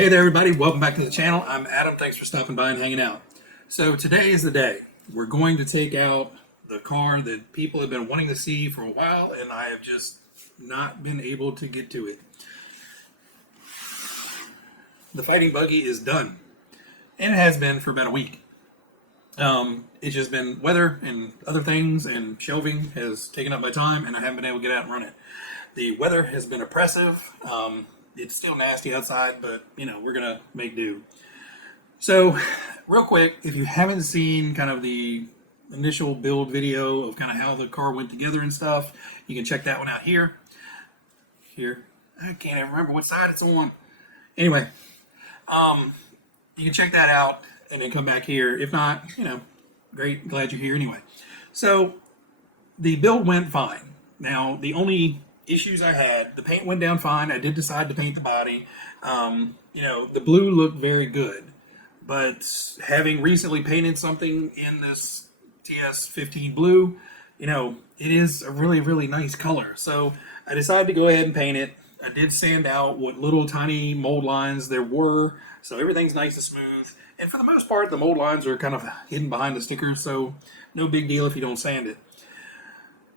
Hey there everybody, welcome back to the channel. I'm Adam, thanks for stopping by and hanging out. So today is the day. We're going to take out the car that people have been wanting to see for a while and I have just not been able to get to it. The Fighting Buggy is done. And it has been for about a week. It's just been weather and other things, and shelving has taken up my time and I haven't been able to get out and run it. The weather has been oppressive. It's still nasty outside, but you know, we're gonna make do. So real quick, if you haven't seen kind of the initial build video of kind of how the car went together and stuff, you can check that one out here. I can't even remember what side it's on. Anyway, you can check that out and then come back here. If not, you know, great, glad you're here anyway. So the build went fine. Now the only issues I had, the paint went down fine. I did decide to paint the body. You know, the blue looked very good, but having recently painted something in this TS15 blue, you know, it is a really, really nice color. So I decided to go ahead and paint it. I did sand out what little tiny mold lines there were, so everything's nice and smooth. And for the most part, the mold lines are kind of hidden behind the stickers, so no big deal if you don't sand it.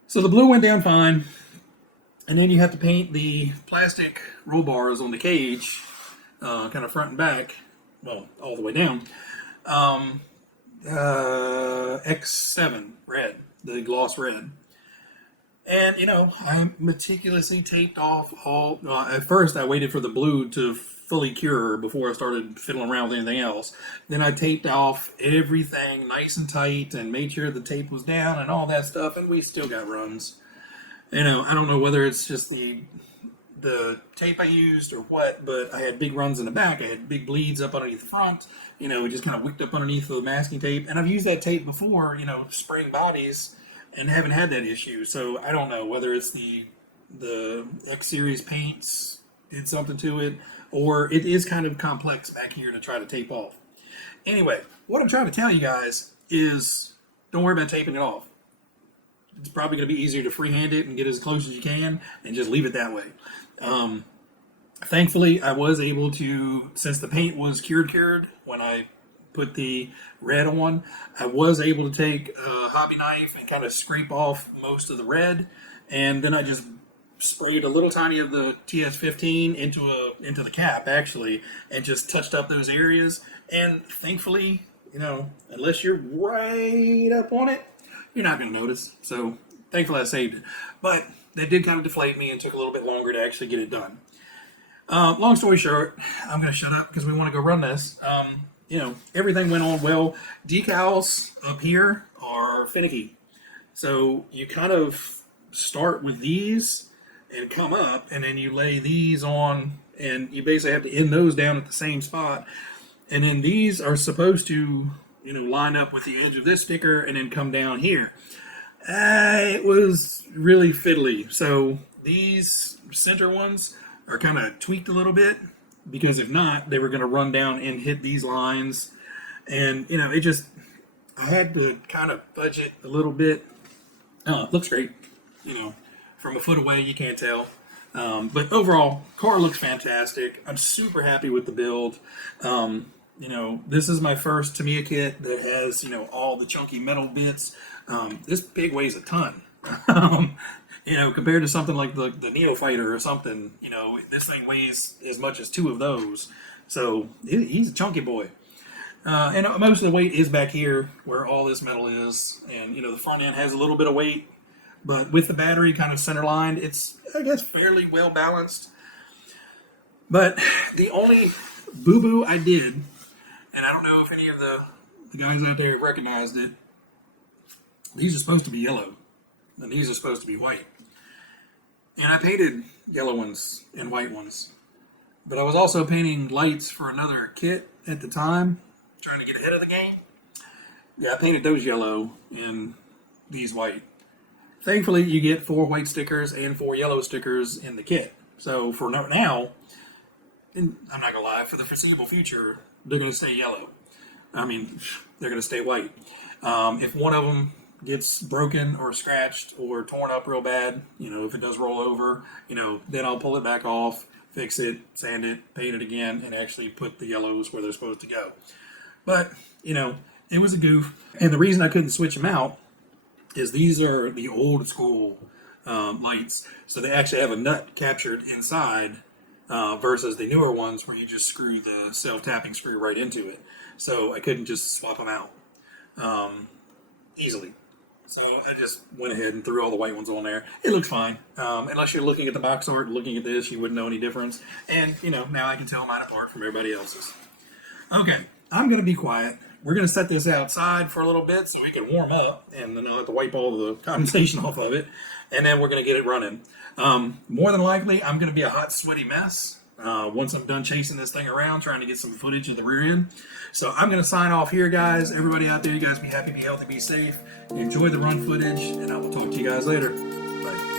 So the blue went down fine. And then you have to paint the plastic roll bars on the cage, kind of front and back, well, all the way down. X7 red, the gloss red. And, you know, I meticulously taped off all, at first I waited for the blue to fully cure before I started fiddling around with anything else. Then I taped off everything nice and tight and made sure the tape was down and all that stuff, and we still got runs. You know, I don't know whether it's just the tape I used or what, but I had big runs in the back. I had big bleeds up underneath the front. You know, it just kind of wicked up underneath the masking tape. And I've used that tape before, you know, spraying bodies, and haven't had that issue. So I don't know whether it's the X series paints did something to it, or it is kind of complex back here to try to tape off. Anyway, what I'm trying to tell you guys is don't worry about taping it off. It's probably going to be easier to freehand it and get as close as you can and just leave it that way. Thankfully, I was able to, since the paint was cured when I put the red on, I was able to take a hobby knife and kind of scrape off most of the red, and then I just sprayed a little tiny of the TS15 into the cap actually, and just touched up those areas. And thankfully, you know, unless you're right up on it, you're not going to notice. So thankfully I saved it. But that did kind of deflate me and took a little bit longer to actually get it done. Long story short, I'm going to shut up because we want to go run this. You know, everything went on well. Decals up here are finicky. So you kind of start with these and come up, and then you lay these on, and you basically have to end those down at the same spot. And then these are supposed to, you know, line up with the edge of this sticker and then come down here. It was really fiddly. So these center ones are kind of tweaked a little bit, because if not, they were going to run down and hit these lines. And, you know, it just, I had to kind of fudge it a little bit. It looks great. You know, from a foot away, you can't tell. But overall, car looks fantastic. I'm super happy with the build. You know, this is my first Tamiya kit that has, you know, all the chunky metal bits. This pig weighs a ton. You know, compared to something like the Neo Fighter or something, you know, this thing weighs as much as two of those. So he's a chunky boy. And most of the weight is back here where all this metal is. And, you know, the front end has a little bit of weight, but with the battery kind of center lined, it's, I guess, fairly well balanced. But the only boo-boo I did, and I don't know if any of the guys out there recognized it, these are supposed to be yellow, and these are supposed to be white. And I painted yellow ones and white ones. But I was also painting lights for another kit at the time, trying to get ahead of the game. Yeah, I painted those yellow and these white. Thankfully, you get 4 white stickers and 4 yellow stickers in the kit. So for now, and I'm not going to lie, for the foreseeable future, they're going to stay yellow. I mean, they're going to stay white. If one of them gets broken or scratched or torn up real bad, you know, if it does roll over, you know, then I'll pull it back off, fix it, sand it, paint it again, and actually put the yellows where they're supposed to go. But, you know, it was a goof. And the reason I couldn't switch them out is these are the old school lights. So they actually have a nut captured inside versus the newer ones where you just screw the self-tapping screw right into it. So I couldn't just swap them out easily. So I just went ahead and threw all the white ones on there. It looks fine. Unless you're looking at the box art and looking at this, you wouldn't know any difference. And, you know, now I can tell mine apart from everybody else's. Okay, I'm going to be quiet. We're going to set this outside for a little bit so we can warm up, and then I'll have to wipe all the condensation off of it, and then we're going to get it running. More than likely, I'm going to be a hot, sweaty mess once I'm done chasing this thing around, trying to get some footage of the rear end. So I'm going to sign off here, guys. Everybody out there, you guys be happy, be healthy, be safe. Enjoy the run footage, and I will talk to you guys later. Bye.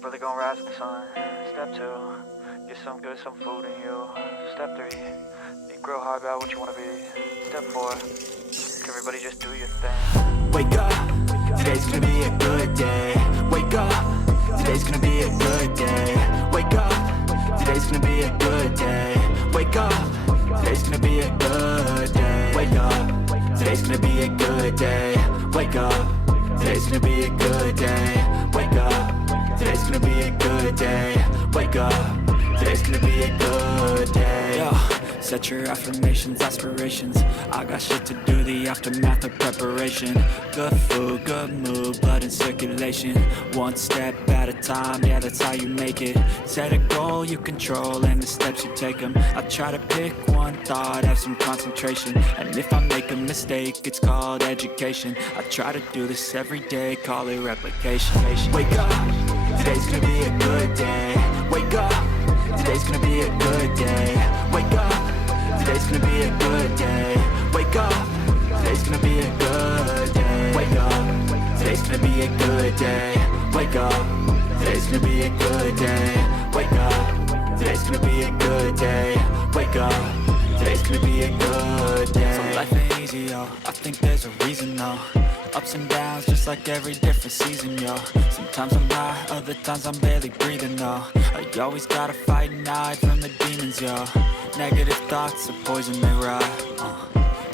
Brother gonna rise with the sun. Step 2, get some good, some food in you. Step 3, think real hard about what you wanna be. Step 4, everybody just do your thing. Wake up, today's gonna be a good day. Wake up, today's gonna be a good day. Wake up, today's gonna be a good day. Wake up, today's gonna be a good day. Wake up, today's gonna be a good day. Wake up, today's gonna be a good day. Wake up. Today's gonna be a good day. Wake up. Today's gonna be a good day. Yo, set your affirmations, aspirations. I got shit to do, the aftermath of preparation. Good food, good mood, blood in circulation. One step at a time, yeah, that's how you make it. Set a goal you control and the steps you take them. I try to pick one thought, have some concentration. And if I make a mistake, it's called education. I try to do this every day, call it replication. Wake up. Today's gonna be a good day. Wake up. Today's gonna be a good day. Wake up. Today's gonna be a good day. Wake up. Today's gonna be a good day. Wake up. Today's gonna be a good day. Wake up. Today's gonna be a good day. Wake up. Today's gonna be a good day. Wake up. Today's gonna be a good day. So life ain't easy, yo. I think there's a reason, though. Ups and downs, just like every different season, yo. Sometimes I'm high, other times I'm barely breathing, though. I always gotta fight and hide from the demons, yo. Negative thoughts are poison, they rot.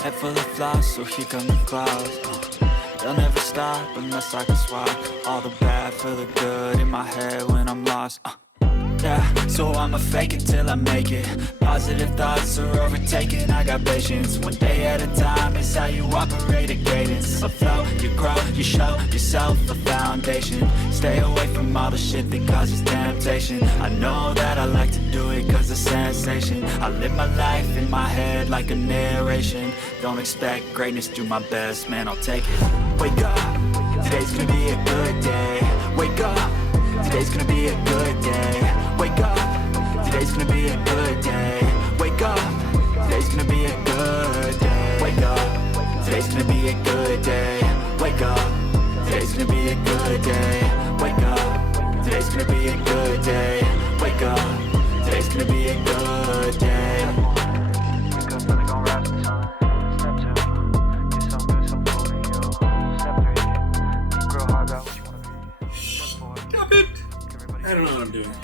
Head full of flies, so here come the clouds. They'll never stop unless I can swap all the bad for the good in my head when I'm lost. Yeah, so I'ma fake it till I make it. Positive thoughts are overtaken, I got patience. One day at a time is how you operate a cadence. A flow, you grow, you show yourself a foundation. Stay away from all the shit that causes temptation. I know that I like to do it cause it's sensation. I live my life in my head like a narration. Don't expect greatness, do my best, man, I'll take it. Wake up, today's gonna be a good day. Wake up, today's gonna be a good day. Wake up, today's gonna be a good day. Wake up, today's gonna be a good day. Wake up, today's gonna be a good day. Wake up, today's gonna be a good day. Wake up, today's gonna be a good day. Wake up, today's gonna be a good day. Wake up, brother, gonna rise with the sun. Step 2, get some good, some food in you. Step 3, think real hard about what you wanna be. Step 4, Stop it! I don't know what I'm doing.